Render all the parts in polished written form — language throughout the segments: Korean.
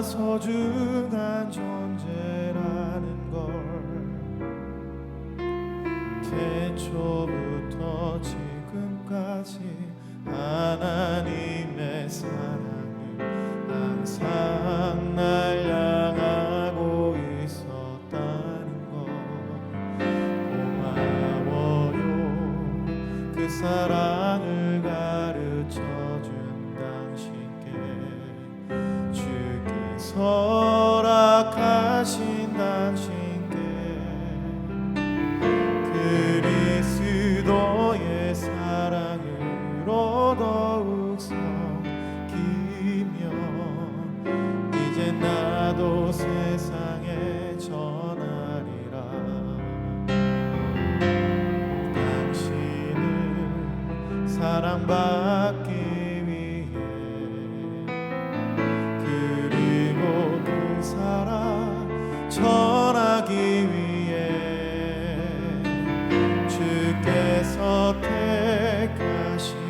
얼마나 소중한 존재라는 걸 태초부터 지금까지 하나님의 사랑을 항상 날 향하고 있었다는 것 고마워요. 그 사랑을 가르쳐준 당신께 주께서 허락하신 당신께 그리스도의 사랑으로 더욱 섬기며 이제 나도 세상에 전하리라. 당신은 사랑받기 위해 그리고 그 사랑 전하기 위해 주께서 택하시고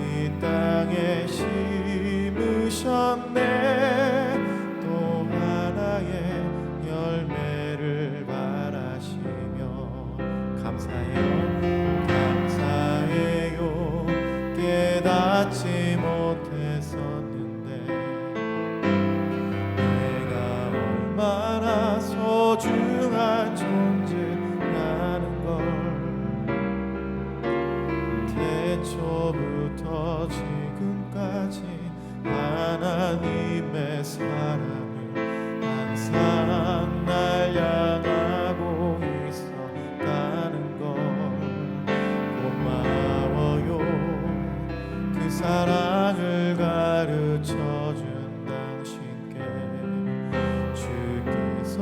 이 땅에 심으셨네. 또 하나의 열매를 바라시며 감사해요. 감사해요. 깨닫지 못했었는데 내가 얼마나 소중한 존재라는 걸 태초부터 지금까지 하나님의 사랑을 항상 날 향하고 있었다는 걸 고마워요. 그 사랑을 가르쳐준 당신께 주께서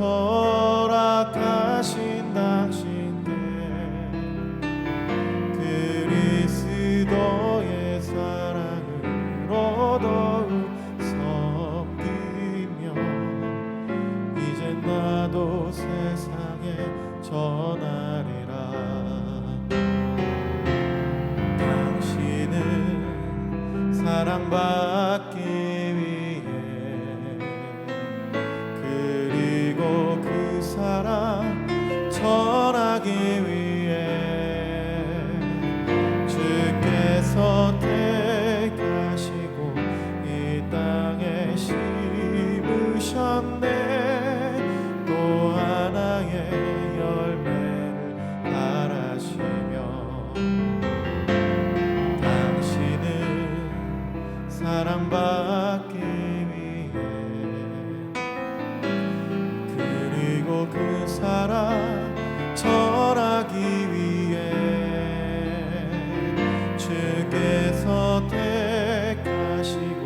허락하신 당신께 그리스도의 사랑으로 더욱 섬기며 이제 나도 세상에 전하리라. 당신은 사랑받기 위해 그리고 그 사랑 전하기 위해 주께서 택하시고 이 땅에 심으셨네. 또 하나의 열매를 바라시며 당신은 사랑받기 위해 그리고 그 사랑 전하기 위해 주께서 택하시고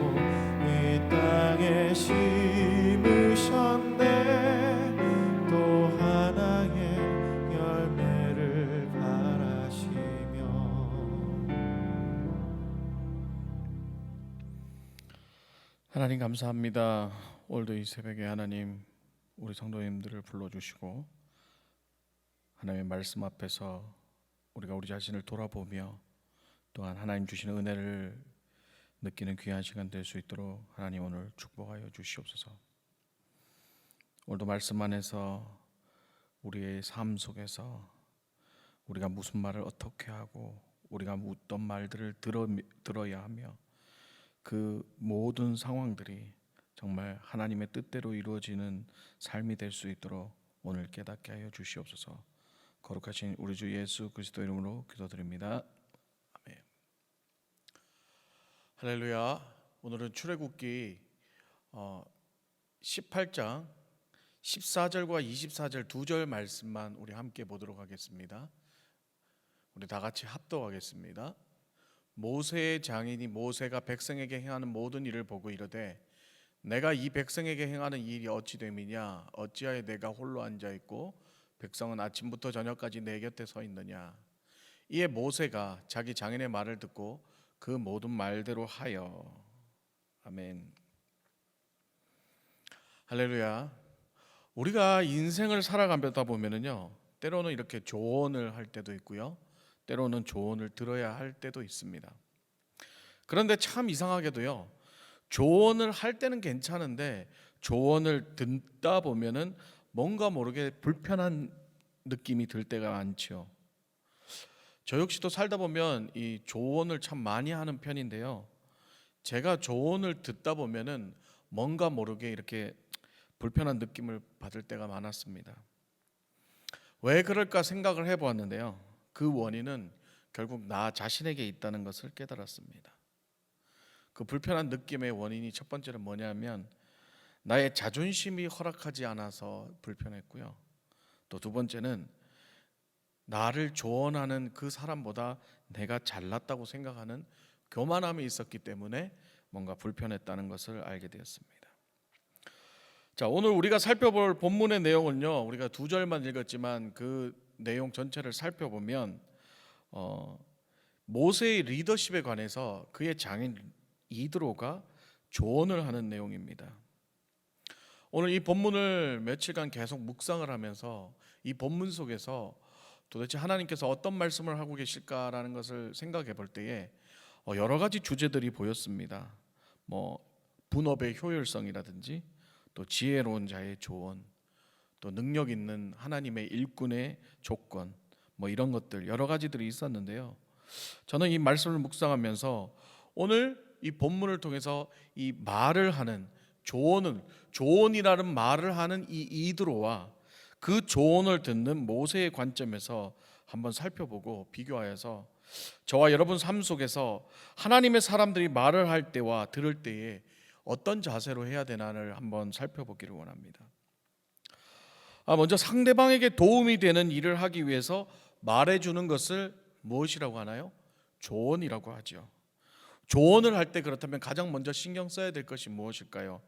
이 땅에 심으셨네. 또 하나의 열매를 바라시며. 하나님 감사합니다. 오늘도 이 새벽에 하나님 우리 성도님들을 불러주시고 하나님의 말씀 앞에서 우리가 우리 자신을 돌아보며 또한 하나님 주시는 은혜를 느끼는 귀한 시간 될 수 있도록 하나님 오늘 축복하여 주시옵소서. 오늘도 말씀 안에서 우리의 삶 속에서 우리가 무슨 말을 어떻게 하고 우리가 묻던 말들을 들어야 하며 그 모든 상황들이 정말 하나님의 뜻대로 이루어지는 삶이 될 수 있도록 오늘 깨닫게 하여 주시옵소서. 거룩하신 우리 주 예수 그리스도 이름으로 기도드립니다. 아멘. 할렐루야. 오늘은 출애굽기 18장 14절과 24절 2절 말씀만 우리 함께 보도록 하겠습니다. 우리 다 같이 합독하겠습니다. 모세의 장인이 모세가 백성에게 행하는 모든 일을 보고 이르되 내가 이 백성에게 행하는 일이 어찌 됨이냐? 어찌하여 내가 홀로 앉아 있고 백성은 아침부터 저녁까지 내 곁에 서 있느냐? 이에 모세가 자기 장인의 말을 듣고 그 모든 말대로 하여. 아멘. 할렐루야. 우리가 인생을 살아가다 보면은요, 때로는 이렇게 조언을 할 때도 있고요, 때로는 조언을 들어야 할 때도 있습니다. 그런데 참 이상하게도요, 조언을 할 때는 괜찮은데 조언을 듣다 보면은 뭔가 모르게 불편한 느낌이 들 때가 많죠. 저 역시도 살다 보면 이 조언을 참 많이 하는 편인데요. 제가 조언을 듣다 보면은 뭔가 모르게 이렇게 불편한 느낌을 받을 때가 많았습니다. 왜 그럴까 생각을 해보았는데요. 그 원인은 결국 나 자신에게 있다는 것을 깨달았습니다. 그 불편한 느낌의 원인이 첫 번째는 뭐냐면 나의 자존심이 허락하지 않아서 불편했고요. 또 두 번째는 나를 조언하는 그 사람보다 내가 잘났다고 생각하는 교만함이 있었기 때문에 뭔가 불편했다는 것을 알게 되었습니다. 자, 오늘 우리가 살펴볼 본문의 내용은요. 우리가 두 절만 읽었지만 그 내용 전체를 살펴보면 모세의 리더십에 관해서 그의 장인 이드로가 조언을 하는 내용입니다. 오늘 이 본문을 며칠간 계속 묵상을 하면서 이 본문 속에서 도대체 하나님께서 어떤 말씀을 하고 계실까라는 것을 생각해 볼 때에 여러 가지 주제들이 보였습니다. 분업의 효율성이라든지 또 지혜로운 자의 조언, 또 능력 있는 하나님의 일꾼의 조건, 이런 것들 여러 가지들이 있었는데요. 저는 이 말씀을 묵상하면서 오늘 이 본문을 통해서 이 말을 하는 조언이라는 말을 하는 이 이드로와 그 조언을 듣는 모세의 관점에서 한번 살펴보고 비교하여서 저와 여러분 삶 속에서 하나님의 사람들이 말을 할 때와 들을 때에 어떤 자세로 해야 되나를 한번 살펴보기를 원합니다. 먼저 상대방에게 도움이 되는 일을 하기 위해서 말해주는 것을 무엇이라고 하나요? 조언이라고 하죠. 조언을 할 때 그렇다면 가장 먼저 신경 써야 될 것이 무엇일까요?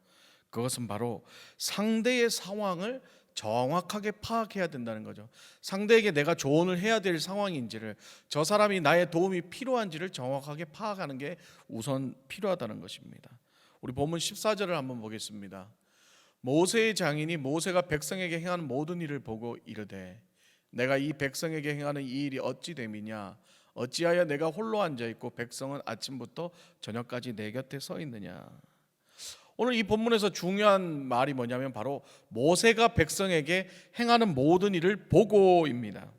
그것은 바로 상대의 상황을 정확하게 파악해야 된다는 거죠. 상대에게 내가 조언을 해야 될 상황인지를, 저 사람이 나의 도움이 필요한지를 정확하게 파악하는 게 우선 필요하다는 것입니다. 우리 본문 14절을 한번 보겠습니다. 모세의 장인이 모세가 백성에게 행하는 모든 일을 보고 이르되 내가 이 백성에게 행하는 이 일이 어찌 됨이냐, 어찌하여 내가 홀로 앉아 있고 백성은 아침부터 저녁까지 내 곁에 서 있느냐. 오늘 이 본문에서 중요한 말이 뭐냐면 바로 모세가 백성에게 행하는 모든 일을 보고입니다.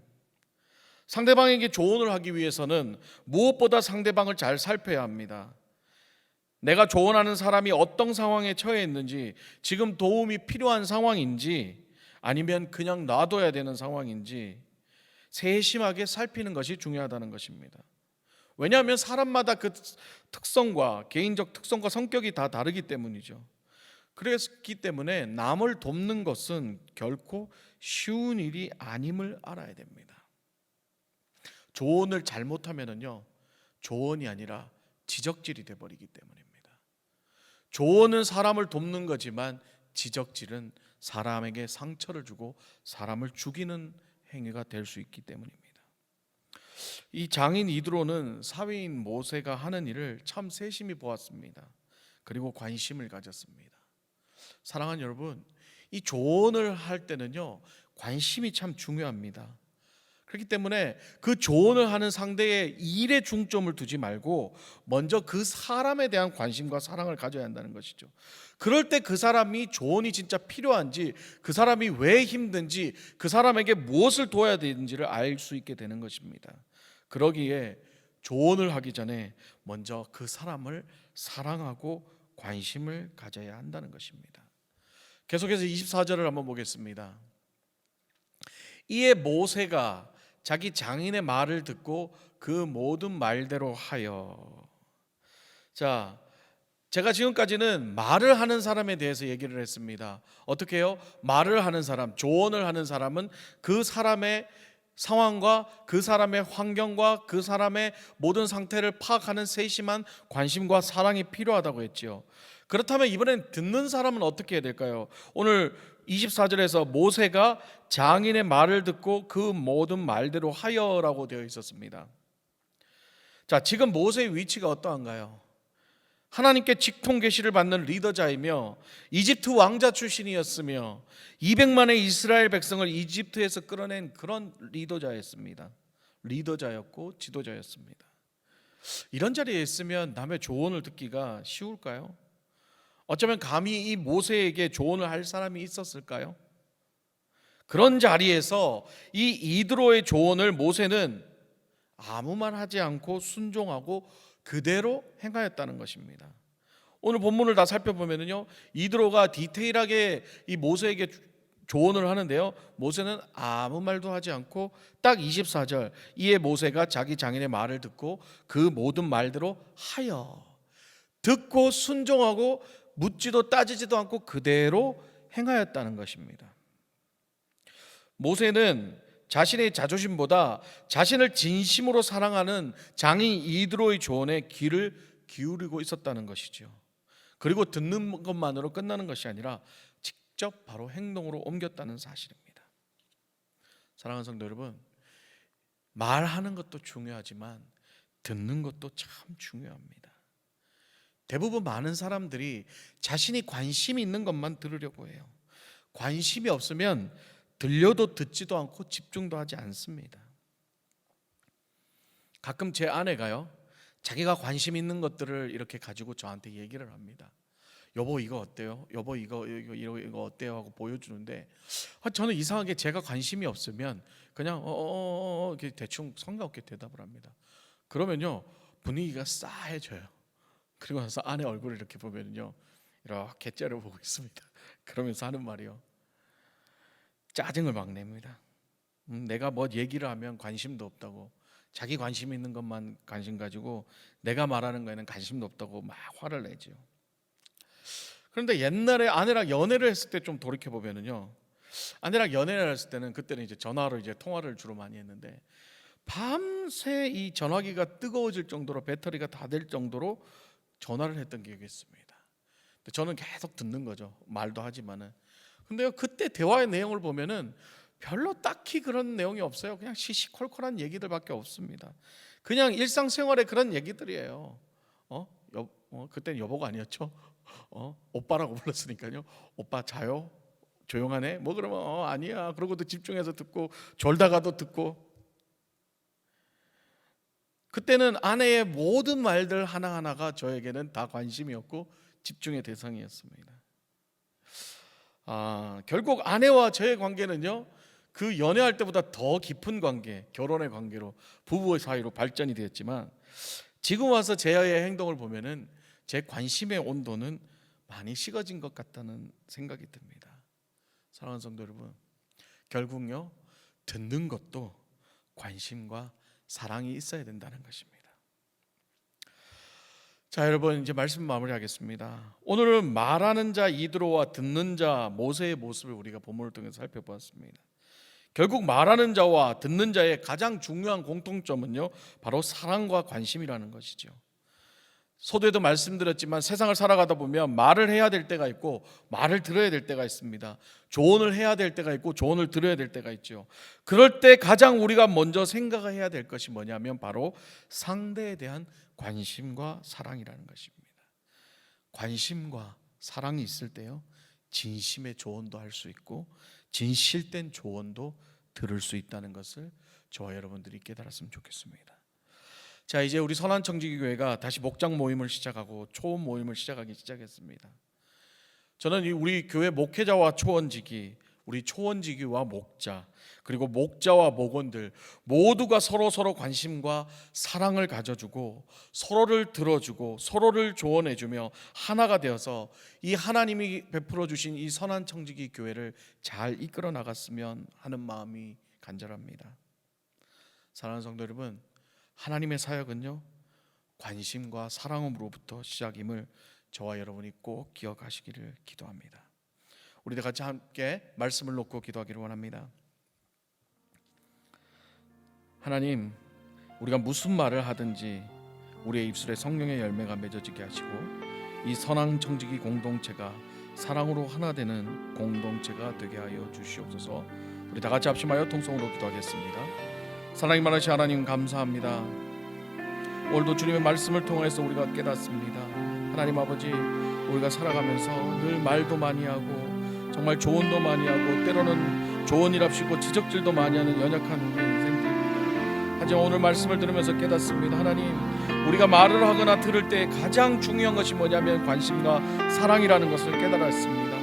상대방에게 조언을 하기 위해서는 무엇보다 상대방을 잘 살펴야 합니다. 내가 조언하는 사람이 어떤 상황에 처해 있는지, 지금 도움이 필요한 상황인지 아니면 그냥 놔둬야 되는 상황인지 세심하게 살피는 것이 중요하다는 것입니다. 왜냐하면 사람마다 그 특성과 개인적 특성과 성격이 다 다르기 때문이죠. 그렇기 때문에 남을 돕는 것은 결코 쉬운 일이 아님을 알아야 됩니다. 조언을 잘못하면은요, 조언이 아니라 지적질이 돼버리기 때문입니다. 조언은 사람을 돕는 거지만 지적질은 사람에게 상처를 주고 사람을 죽이는 행위가 될 수 있기 때문입니다. 이 장인 이드로는 사위인 모세가 하는 일을 참 세심히 보았습니다. 그리고 관심을 가졌습니다. 사랑하는 여러분, 이 조언을 할 때는요, 관심이 참 중요합니다. 그렇기 때문에 그 조언을 하는 상대의 일에 중점을 두지 말고 먼저 그 사람에 대한 관심과 사랑을 가져야 한다는 것이죠. 그럴 때 그 사람이 조언이 진짜 필요한지, 그 사람이 왜 힘든지, 그 사람에게 무엇을 도와야 되는지를 알 수 있게 되는 것입니다. 그러기에 조언을 하기 전에 먼저 그 사람을 사랑하고 관심을 가져야 한다는 것입니다. 계속해서 24절을 한번 보겠습니다. 이에 모세가 자기 장인의 말을 듣고 그 모든 말대로 하여. 자, 제가 지금까지는 말을 하는 사람에 대해서 얘기를 했습니다. 어떻게 해요? 말을 하는 사람, 조언을 하는 사람은 그 사람의 상황과 그 사람의 환경과 그 사람의 모든 상태를 파악하는 세심한 관심과 사랑이 필요하다고 했지요. 그렇다면 이번엔 듣는 사람은 어떻게 해야 될까요? 오늘 24절에서 모세가 장인의 말을 듣고 그 모든 말대로 하여라고 되어 있었습니다. 자, 지금 모세의 위치가 어떠한가요? 하나님께 직통 계시를 받는 리더자이며 이집트 왕자 출신이었으며 200만의 이스라엘 백성을 이집트에서 끌어낸 그런 리더자였습니다. 리더자였고 지도자였습니다. 이런 자리에 있으면 남의 조언을 듣기가 쉬울까요? 어쩌면 감히 이 모세에게 조언을 할 사람이 있었을까요? 그런 자리에서 이 이드로의 조언을 모세는 아무 말 하지 않고 순종하고 그대로 행하였다는 것입니다. 오늘 본문을 다 살펴보면요, 이드로가 디테일하게 이 모세에게 조언을 하는데요, 모세는 아무 말도 하지 않고 딱 24절, 이에 모세가 자기 장인의 말을 듣고 그 모든 말대로 하여, 듣고 순종하고 묻지도 따지지도 않고 그대로 행하였다는 것입니다. 모세는 자신의 자존심보다 자신을 진심으로 사랑하는 장인 이드로의 조언에 귀를 기울이고 있었다는 것이죠. 그리고 듣는 것만으로 끝나는 것이 아니라 직접 바로 행동으로 옮겼다는 사실입니다. 사랑하는 성도 여러분, 말하는 것도 중요하지만 듣는 것도 참 중요합니다. 대부분 많은 사람들이 자신이 관심이 있는 것만 들으려고 해요. 관심이 없으면 들려도 듣지도 않고 집중도 하지 않습니다. 가끔 제 아내가요, 자기가 관심 있는 것들을 이렇게 가지고 저한테 얘기를 합니다. 여보 이거 어때요? 여보 이거 어때요? 하고 보여주는데 저는 이상하게 제가 관심이 없으면 그냥 이렇게 대충 성의 없게 대답을 합니다. 그러면요 분위기가 싸해져요. 그리고 나서 아내 얼굴을 이렇게 보면요 이렇게 째려보고 있습니다. 그러면서 하는 말이요, 짜증을 막 냅니다. 내가 뭐 얘기를 하면 관심도 없다고, 자기 관심 있는 것만 관심 가지고 내가 말하는 거에는 관심도 없다고 막 화를 내죠. 그런데 옛날에 아내랑 연애를 했을 때 좀 돌이켜 보면은요, 아내랑 연애를 했을 때는 그때는 이제 전화로 이제 통화를 주로 많이 했는데 밤새 이 전화기가 뜨거워질 정도로 배터리가 다 될 정도로 전화를 했던 기억이 있습니다. 근데 저는 계속 듣는 거죠. 말도 하지만은. 근데요 그때 대화의 내용을 보면은 별로 딱히 그런 내용이 없어요. 그냥 시시콜콜한 얘기들밖에 없습니다. 그냥 일상생활의 그런 얘기들이에요. 그때는 여보가 아니었죠. 오빠라고 불렀으니까요. 오빠 자요? 조용하네? 뭐 그러면 아니야. 그러고도 집중해서 듣고 졸다가도 듣고. 그때는 아내의 모든 말들 하나하나가 저에게는 다 관심이었고 집중의 대상이었습니다. 결국 아내와 저의 관계는요 그 연애할 때보다 더 깊은 관계, 결혼의 관계로, 부부의 사이로 발전이 되었지만 지금 와서 제의 행동을 보면은 제 관심의 온도는 많이 식어진 것 같다는 생각이 듭니다. 사랑하는 성도 여러분, 결국요 듣는 것도 관심과 사랑이 있어야 된다는 것입니다. 자, 여러분 이제 말씀 마무리하겠습니다. 오늘은 말하는 자 이드로와 듣는 자 모세의 모습을 우리가 본문을 통해서 살펴보았습니다. 결국 말하는 자와 듣는 자의 가장 중요한 공통점은요 바로 사랑과 관심이라는 것이죠. 서두에도 말씀드렸지만 세상을 살아가다 보면 말을 해야 될 때가 있고 말을 들어야 될 때가 있습니다. 조언을 해야 될 때가 있고 조언을 들어야 될 때가 있죠. 그럴 때 가장 우리가 먼저 생각해야 될 것이 뭐냐면 바로 상대에 대한 관심과 사랑이라는 것입니다. 관심과 사랑이 있을 때요 진심의 조언도 할 수 있고 진실된 조언도 들을 수 있다는 것을 저와 여러분들이 깨달았으면 좋겠습니다. 자, 이제 우리 선한청지기교회가 다시 목장 모임을 시작하고 초원 모임을 시작하기 시작했습니다. 저는 우리 교회 목회자와 초원지기, 우리 초원지기와 목자, 그리고 목자와 목원들 모두가 서로 관심과 사랑을 가져주고 서로를 들어주고 서로를 조언해주며 하나가 되어서 이 하나님이 베풀어 주신 이 선한청지기 교회를 잘 이끌어 나갔으면 하는 마음이 간절합니다. 사랑하는 성도 여러분, 하나님의 사역은요 관심과 사랑으로부터 시작임을 저와 여러분이 꼭 기억하시기를 기도합니다. 우리 다 같이 함께 말씀을 놓고 기도하기를 원합니다. 하나님, 우리가 무슨 말을 하든지 우리의 입술에 성령의 열매가 맺어지게 하시고 이 선한청지기 공동체가 사랑으로 하나 되는 공동체가 되게 하여 주시옵소서. 우리 다 같이 합심하여 통성으로 기도하겠습니다. 사랑이 많으신 하나님 감사합니다. 오늘도 주님의 말씀을 통해서 우리가 깨닫습니다. 하나님 아버지, 우리가 살아가면서 늘 말도 많이 하고 정말 조언도 많이 하고 때로는 조언이랍시고 지적질도 많이 하는 연약한 우리의 인생들입니다. 하지만 오늘 말씀을 들으면서 깨닫습니다. 하나님, 우리가 말을 하거나 들을 때 가장 중요한 것이 뭐냐면 관심과 사랑이라는 것을 깨달았습니다.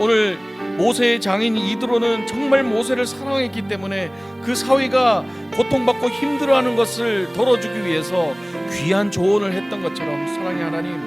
오늘 모세의 장인 이드로는 정말 모세를 사랑했기 때문에 그 사위가 고통받고 힘들어하는 것을 덜어주기 위해서 귀한 조언을 했던 것처럼, 사랑의 하나님,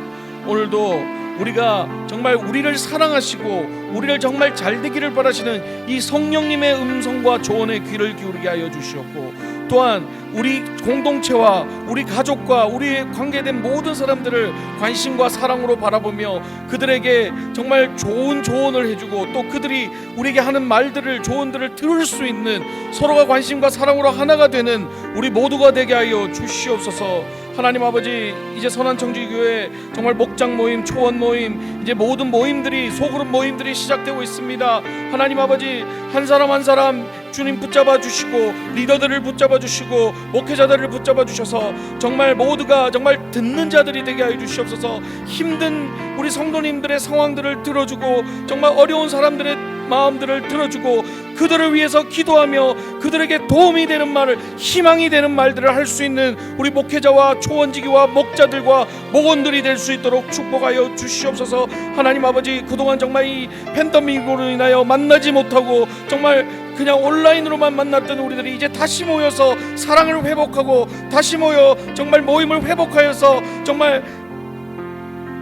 오늘도 우리가 정말 우리를 사랑하시고 우리를 정말 잘 되기를 바라시는 이 성령님의 음성과 조언에 귀를 기울이게 하여 주시옵고, 또한 우리 공동체와 우리 가족과 우리에 관계된 모든 사람들을 관심과 사랑으로 바라보며 그들에게 정말 좋은 조언을 해주고, 또 그들이 우리에게 하는 말들을, 조언들을 들을 수 있는, 서로가 관심과 사랑으로 하나가 되는 우리 모두가 되게 하여 주시옵소서. 하나님 아버지, 이제 선한청지교회 정말 목장 모임, 초원 모임, 이제 모든 모임들이, 소그룹 모임들이 시작되고 있습니다. 하나님 아버지, 한 사람 한 사람 주님 붙잡아 주시고, 리더들을 붙잡아 주시고, 목회자들을 붙잡아 주셔서 정말 모두가 정말 듣는 자들이 되게 하여 주시옵소서. 힘든 우리 성도님들의 상황들을 들어주고, 정말 어려운 사람들의 마음들을 들어주고, 그들을 위해서 기도하며 그들에게 도움이 되는 말을, 희망이 되는 말들을 할 수 있는 우리 목회자와 초원지기와 목자들과 목원들이 될 수 있도록 축복하여 주시옵소서. 하나님 아버지, 그동안 정말 이 팬데믹으로 인하여 만나지 못하고 정말 그냥 온라인으로만 만났던 우리들이 이제 다시 모여서 사랑을 회복하고, 다시 모여 정말 모임을 회복하여서 정말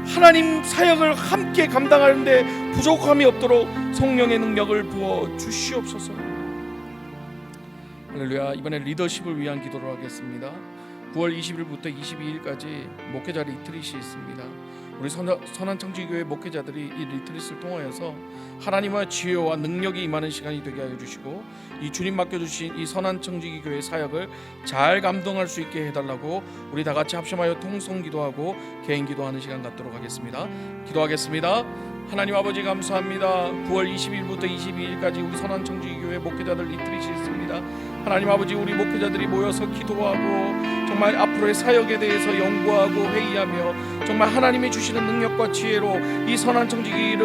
하나님 사역을 함께 감당하는데 부족함이 없도록 성령의 능력을 부어 주시옵소서. 할렐루야. 이번에 리더십을 위한 기도를 하겠습니다. 9월 20일부터 22일까지 목회자 리트릿이 있습니다. 우리 선한청지교회 목회자들이 이 리트릿을 통하여서 하나님의 지혜와 능력이 임하는 시간이 되게 하여 주시고, 이 주님 맡겨주신 이 선한청지교회 사역을 잘 감당할 수 있게 해달라고 우리 다 같이 합심하여 통성기도하고 개인 기도하는 시간 갖도록 하겠습니다. 기도하겠습니다. 하나님 아버지, 감사합니다. 9월 20일부터 22일까지 우리 선한청지교회 목회자들 리트릿이 있습니다. 하나님 아버지, 우리 목회자들이 모여서 기도하고 정말 앞으로의 사역에 대해서 연구하고 회의하며 정말 하나님이 주시는 능력과 지혜로 이 선한청지기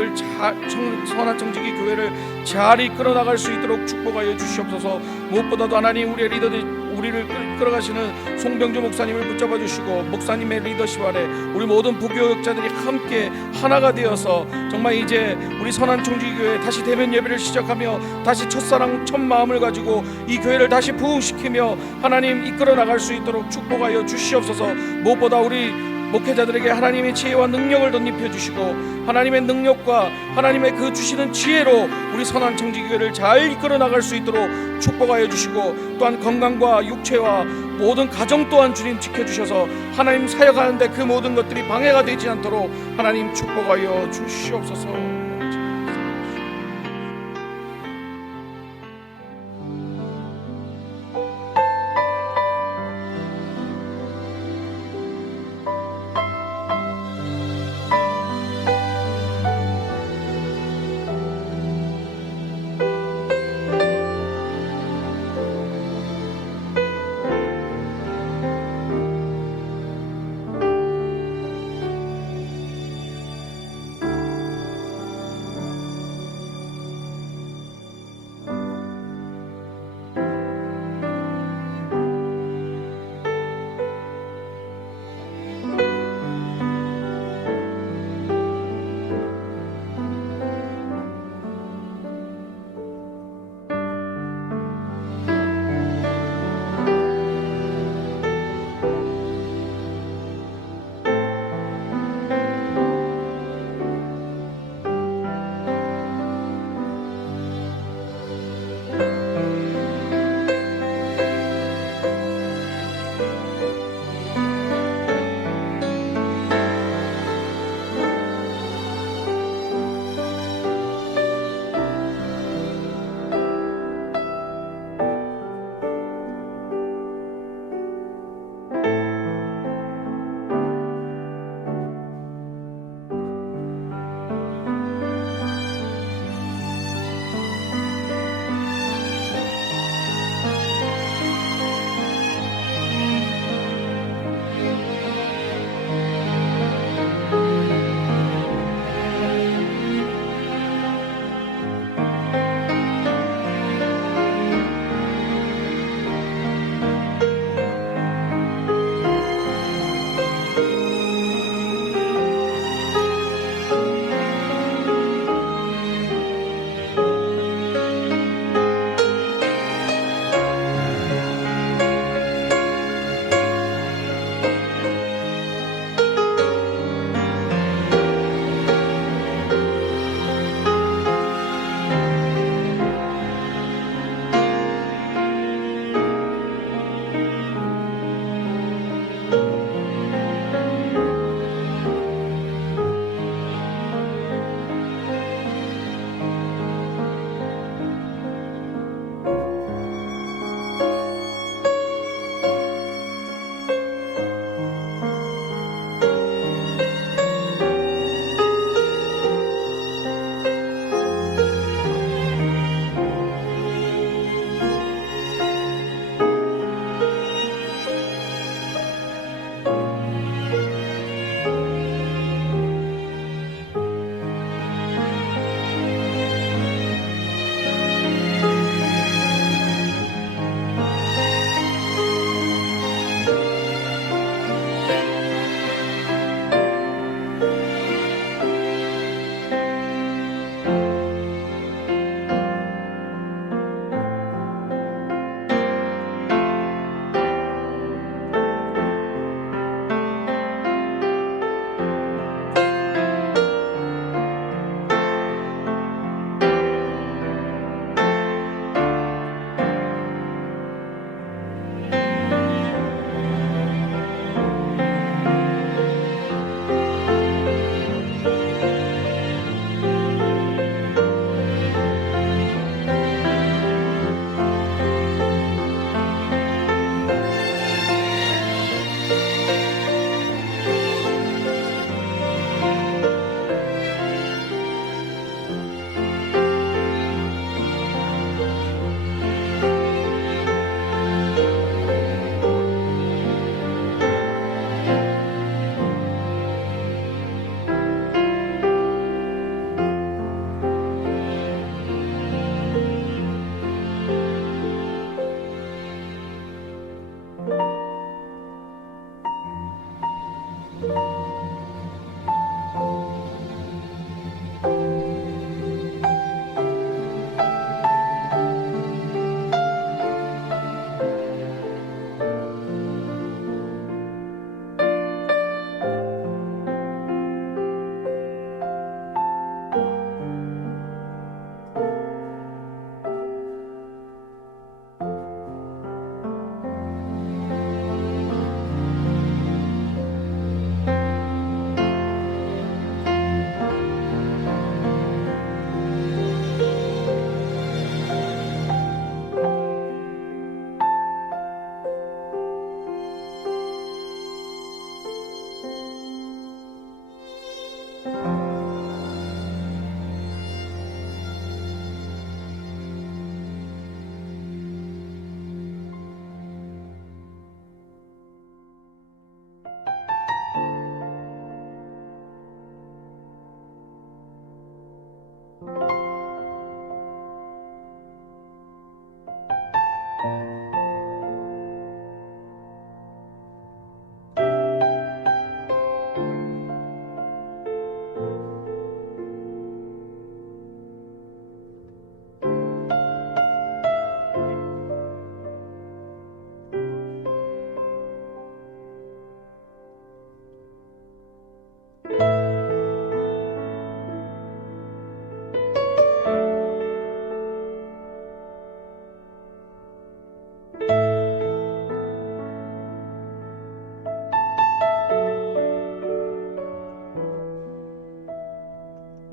교회를 잘 이끌어 나갈 수 있도록 축복하여 주시옵소서. 무엇보다도 하나님, 우리의 리더들, 우리를 이끌어가시는 송병주 목사님을 붙잡아 주시고, 목사님의 리더십 아래 우리 모든 부교역자들이 함께 하나가 되어서 정말 이제 우리 선한청지교회 다시 대면 예배를 시작하며 다시 첫사랑 첫 마음을 가지고 이 교회를 다시 부흥시키며 하나님 이끌어 나갈 수 있도록 축복하여 주시옵소서. 무엇보다 우리 목회자들에게 하나님의 지혜와 능력을 덧입혀 주시고, 하나님의 능력과 하나님의 그 주시는 지혜로 우리 선한청지교회를 잘 이끌어 나갈 수 있도록 축복하여 주시고, 또한 건강과 육체와 모든 가정 또한 주님 지켜주셔서 하나님 사역하는데 그 모든 것들이 방해가 되지 않도록 하나님 축복하여 주시옵소서.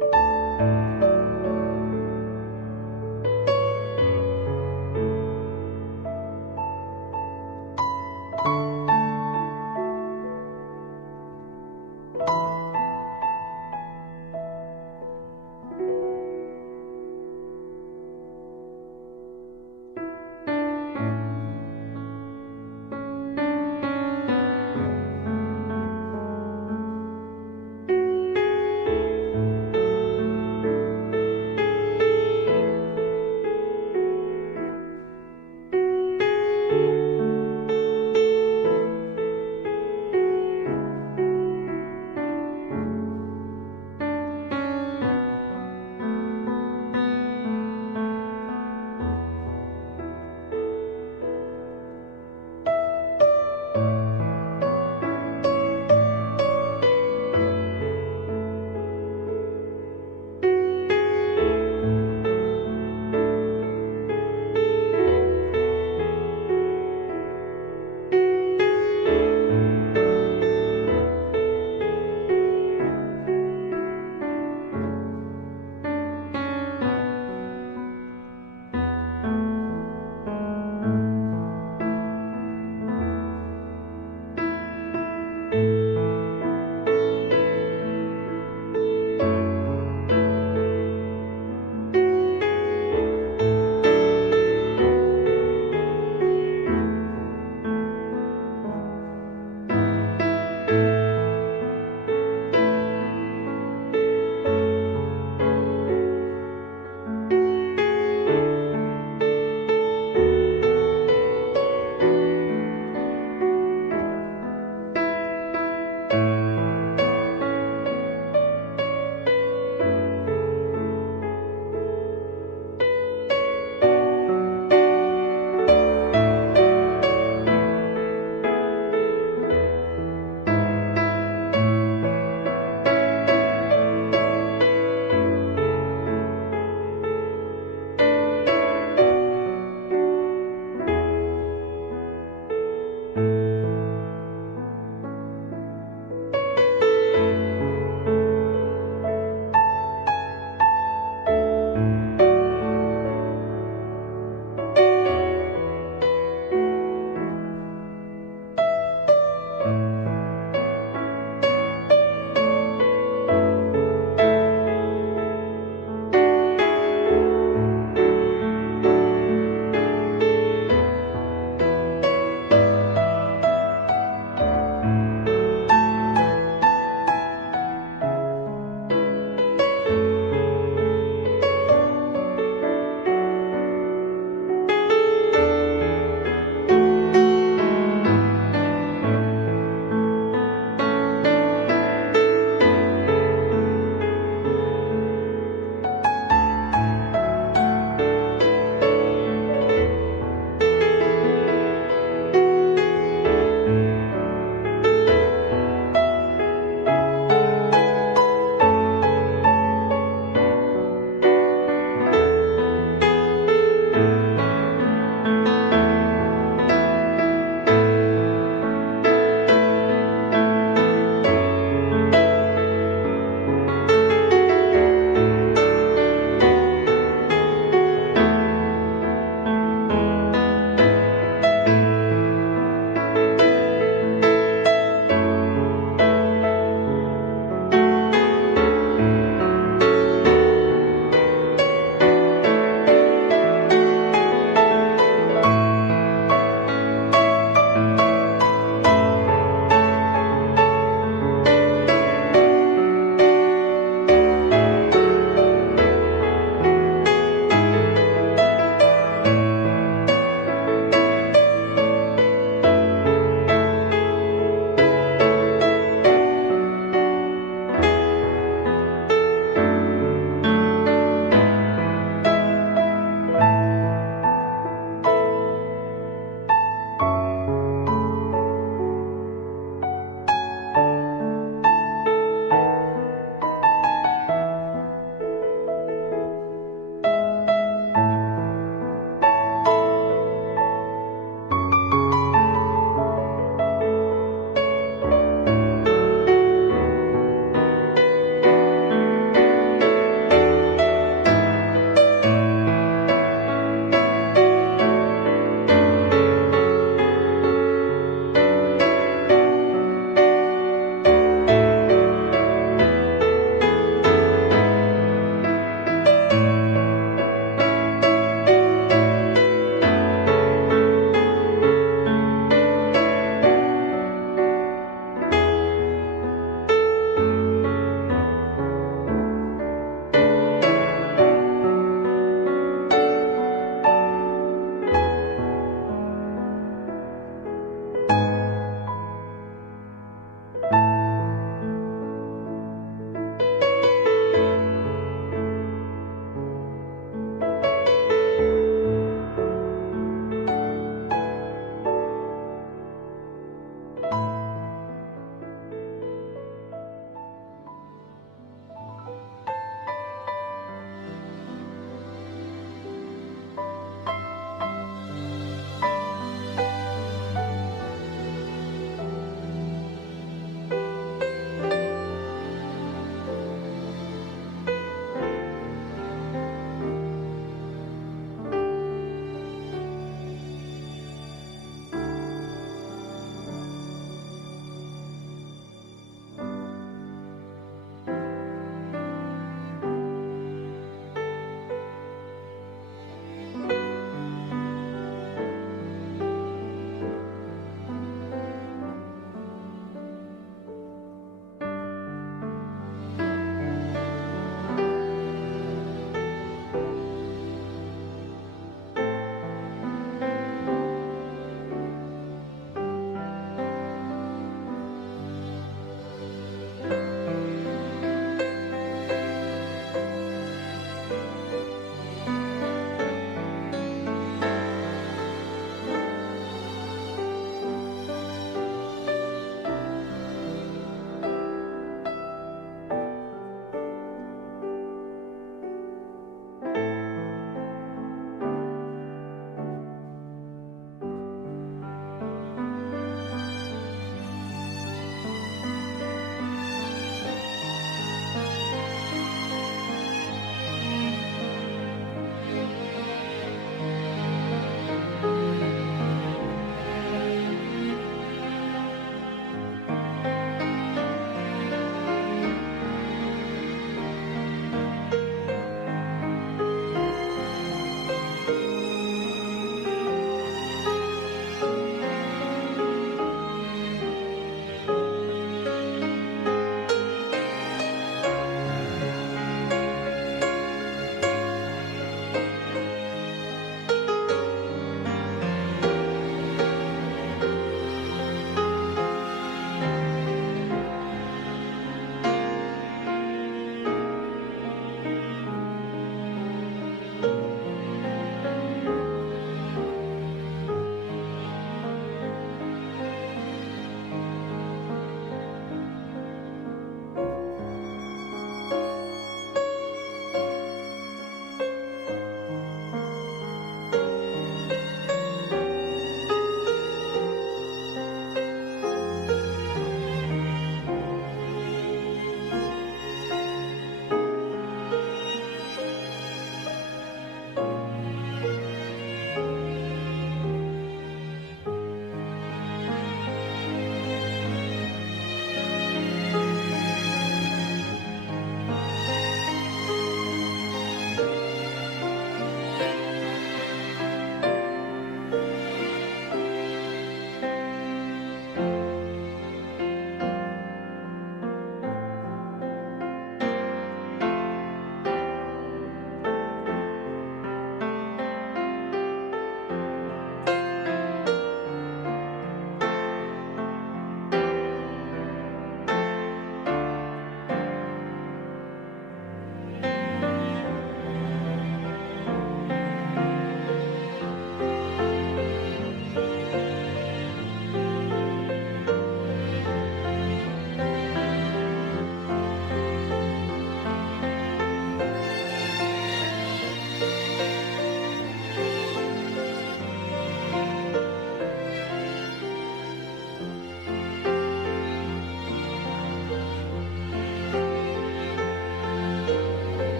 주옵소서.